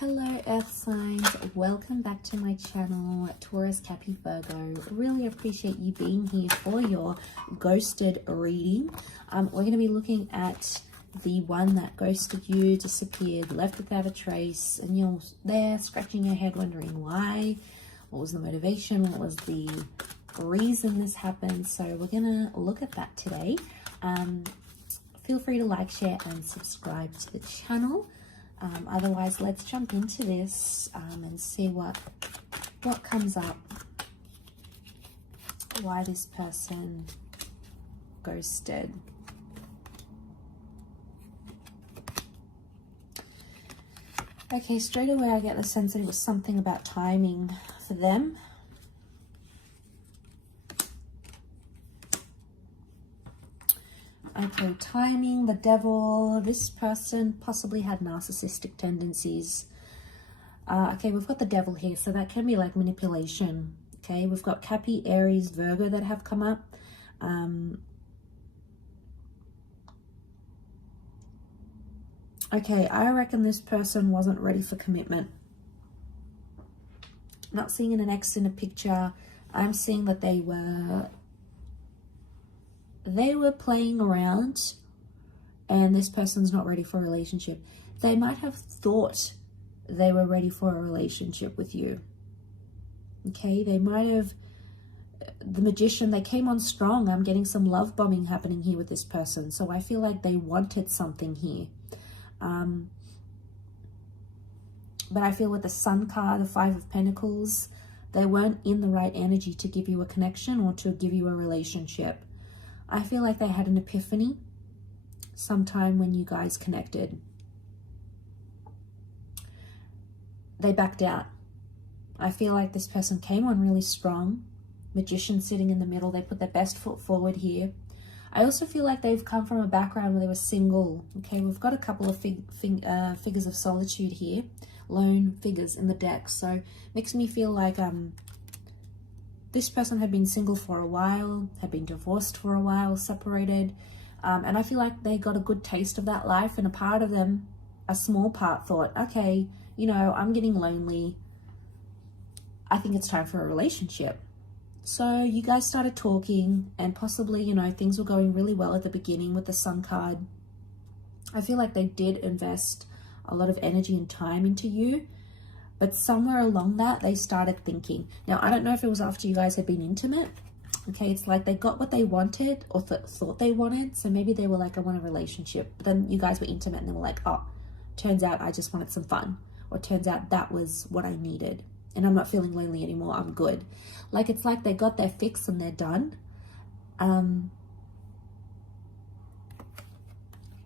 Hello Earth signs, welcome back to my channel, Taurus, Cappy, Virgo. Really appreciate you being here for your ghosted reading. We're going to be looking at the one that ghosted you, disappeared, left without a trace, and you're there scratching your head wondering why, what was the motivation, what was the reason this happened. So we're going to look at that today. Feel free to like, share, and subscribe to the channel. Otherwise, let's jump into this and see what comes up, why this person ghosted. Okay, straight away I get the sense that it was something about timing for them. Okay, timing, the devil. This person possibly had narcissistic tendencies. Okay, we've got the devil here, so that can be like manipulation. Okay, we've got Cappy, Aries, Virgo that have come up. Okay, I reckon this person wasn't ready for commitment. Not seeing an ex in a picture. I'm seeing that they were playing around and this person's not ready for a relationship. They might have thought they were ready for a relationship with you. Okay, they might have, the Magician, they came on strong. I'm getting some love bombing happening here with this person. So I feel like they wanted something here. But I feel with the Sun card, the Five of Pentacles, they weren't in the right energy to give you a connection or to give you a relationship. I feel like they had an epiphany sometime when you guys connected. They backed out. I feel like this person came on really strong. Magician sitting in the middle. They put their best foot forward here. I also feel like they've come from a background where they were single. Okay, we've got a couple of figures of solitude here. Lone figures in the deck. So makes me feel like this person had been single for a while, had been divorced for a while, separated. And I feel like they got a good taste of that life. And a part of them, a small part, thought, okay, you know, I'm getting lonely. I think it's time for a relationship. So you guys started talking and possibly, you know, things were going really well at the beginning with the Sun card. I feel like they did invest a lot of energy and time into you. But somewhere along that, they started thinking. Now, I don't know if it was after you guys had been intimate. Okay, it's like they got what they wanted or thought they wanted. So maybe they were like, I want a relationship. But then you guys were intimate and they were like, oh, turns out I just wanted some fun. Or turns out that was what I needed. And I'm not feeling lonely anymore. I'm good. Like, it's like they got their fix and they're done.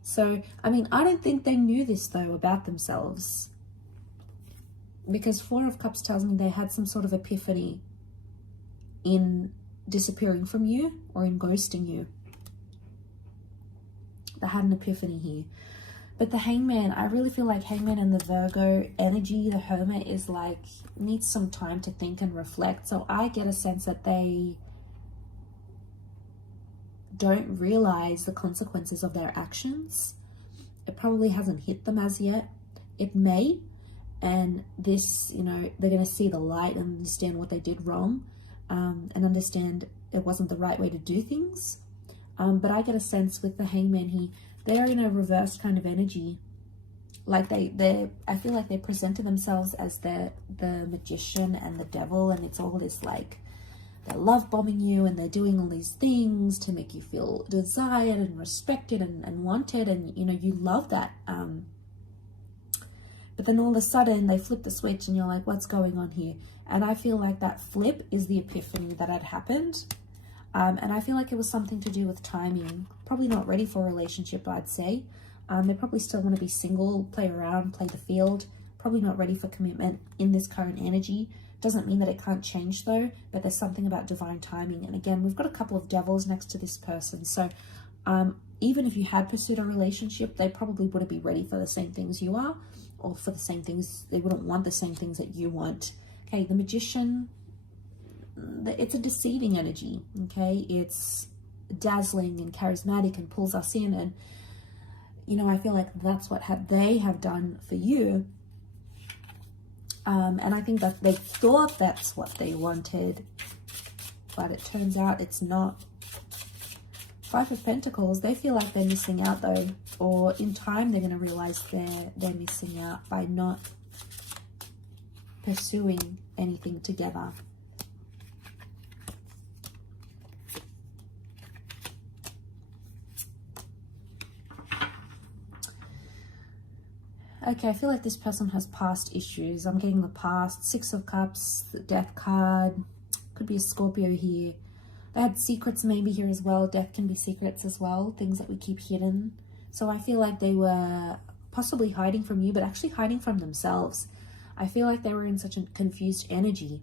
So, I mean, I don't think they knew this, though, about themselves. Because Four of Cups tells me they had some sort of epiphany in disappearing from you or in ghosting you. They had an epiphany here. But the Hangman, I really feel like Hangman and the Virgo energy, the Hermit, is like, needs some time to think and reflect. So I get a sense that they don't realize the consequences of their actions. It probably hasn't hit them as yet. It may. And this, you know, they're going to see the light and understand what they did wrong, and understand it wasn't the right way to do things. But I get a sense with the Hangman here, they're in a reverse kind of energy. Like I feel like they presented themselves as the Magician and the Devil, and it's all this like, they're love bombing you and they're doing all these things to make you feel desired and respected and wanted, and you know, you love that. But then all of a sudden they flip the switch and you're like, what's going on here? And I feel like that flip is the epiphany that had happened. And I feel like it was something to do with timing. Probably not ready for a relationship, I'd say. They probably still want to be single, play around, play the field. Probably not ready for commitment in this current energy. Doesn't mean that it can't change though, but there's something about divine timing. And again, we've got a couple of devils next to this person. So even if you had pursued a relationship, they probably wouldn't be ready for the same things you are, or for the same things, they wouldn't want the same things that you want. Okay, the Magician, it's a deceiving energy, okay? It's dazzling and charismatic and pulls us in, and you know, I feel like that's what they have done for you. And I think that they thought that's what they wanted, but it turns out it's not. Five of Pentacles, they feel like they're missing out though, or in time they're going to realize they're missing out by not pursuing anything together. Okay, I feel like this person has past issues. I'm getting the past. Six of Cups, the Death card. Could be a Scorpio here. They had secrets maybe here as well. Death can be secrets as well. Things that we keep hidden. So I feel like they were possibly hiding from you, but actually hiding from themselves. I feel like they were in such a confused energy.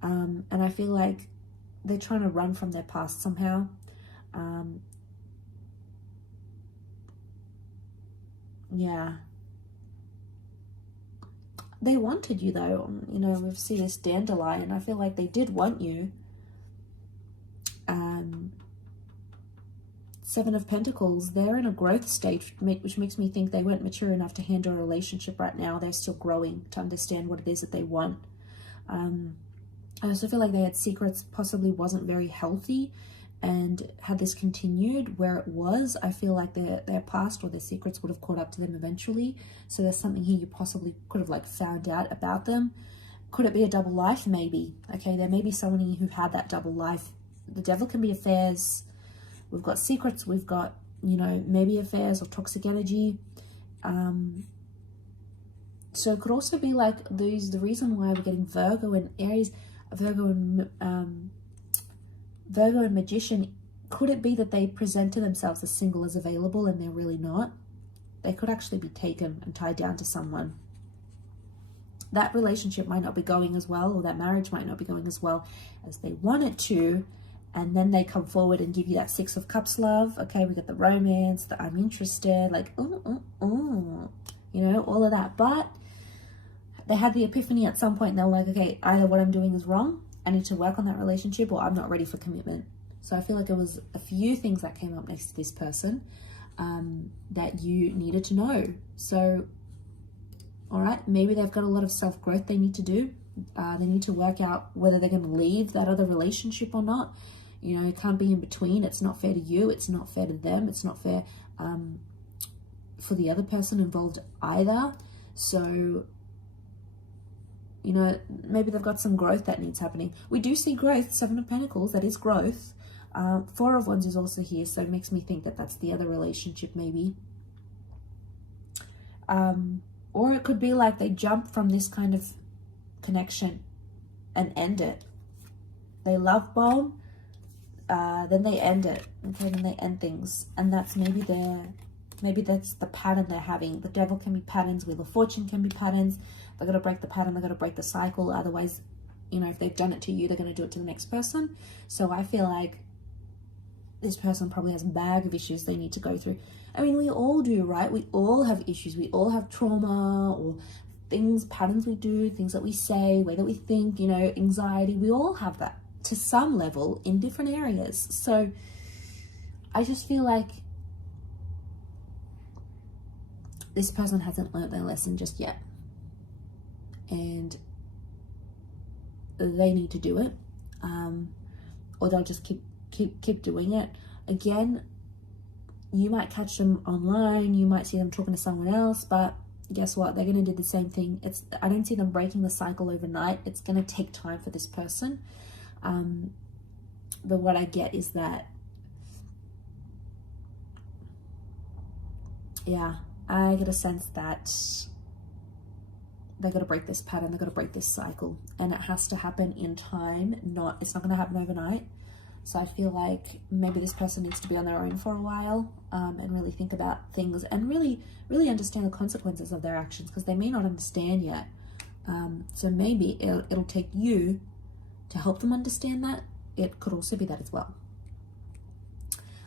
And I feel like they're trying to run from their past somehow. Yeah. They wanted you though, you know, we see this dandelion. I feel like they did want you. Seven of Pentacles, they're in a growth stage, which makes me think they weren't mature enough to handle a relationship right now. They're still growing to understand what it is that they want. I also feel like they had secrets, possibly wasn't very healthy, and had this continued where it was, I feel like their past or their secrets would have caught up to them eventually. So there's something here you possibly could have like found out about them. Could it be a double life? Maybe. Okay, there may be someone here who had that double life. The Devil can be affairs. We've got secrets. We've got, you know, maybe affairs or toxic energy. So it could also be like the reason why we're getting Virgo and Aries, Virgo and Magician. Could it be that they present to themselves as single as available and they're really not? They could actually be taken and tied down to someone. That relationship might not be going as well, or that marriage might not be going as well as they want it to. And then they come forward and give you that Six of Cups love. Okay, we got the romance, the I'm interested, like, you know, all of that. But they had the epiphany at some point and they were like, okay, either what I'm doing is wrong, I need to work on that relationship, or I'm not ready for commitment. So I feel like it was a few things that came up next to this person that you needed to know. So, all right, maybe they've got a lot of self-growth they need to do. They need to work out whether they're going to leave that other relationship or not. You know, it can't be in between. It's not fair to you. It's not fair to them. It's not fair for the other person involved either. So, you know, maybe they've got some growth that needs happening. We do see growth. Seven of Pentacles, that is growth. Four of Wands is also here, so it makes me think that that's the other relationship maybe. Or it could be like they jump from this kind of connection and end it. They love bomb, then they end it. Okay, then they end things. And that's maybe that's the pattern they're having. The Devil can be patterns, Wheel of Fortune can be patterns. They've got to break the pattern, they've got to break the cycle. Otherwise, you know, if they've done it to you, they're going to do it to the next person. So I feel like this person probably has a bag of issues they need to go through. I mean, we all do, right? We all have issues. We all have trauma or things, patterns we do, things that we say, way that we think, you know, anxiety. We all have that to some level in different areas. So I just feel like this person hasn't learned their lesson just yet. And they need to do it. Or they'll just keep doing it. Again, you might catch them online, you might see them talking to someone else, but guess what? They're going to do the same thing. I don't see them breaking the cycle overnight. It's going to take time for this person. But what I get is that, yeah, I get a sense that they've got to break this pattern, they've got to break this cycle, and it has to happen in time. It's not going to happen overnight. So I feel like maybe this person needs to be on their own for a while, and really think about things and really understand the consequences of their actions, because they may not understand yet. So maybe it'll take you to help them understand that. It could also be that as well.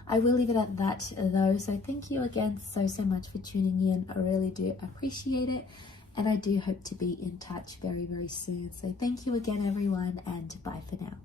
I will leave it at that though. So thank you again so much for tuning in. I really do appreciate it. And I do hope to be in touch very, very soon. So thank you again, everyone, and bye for now.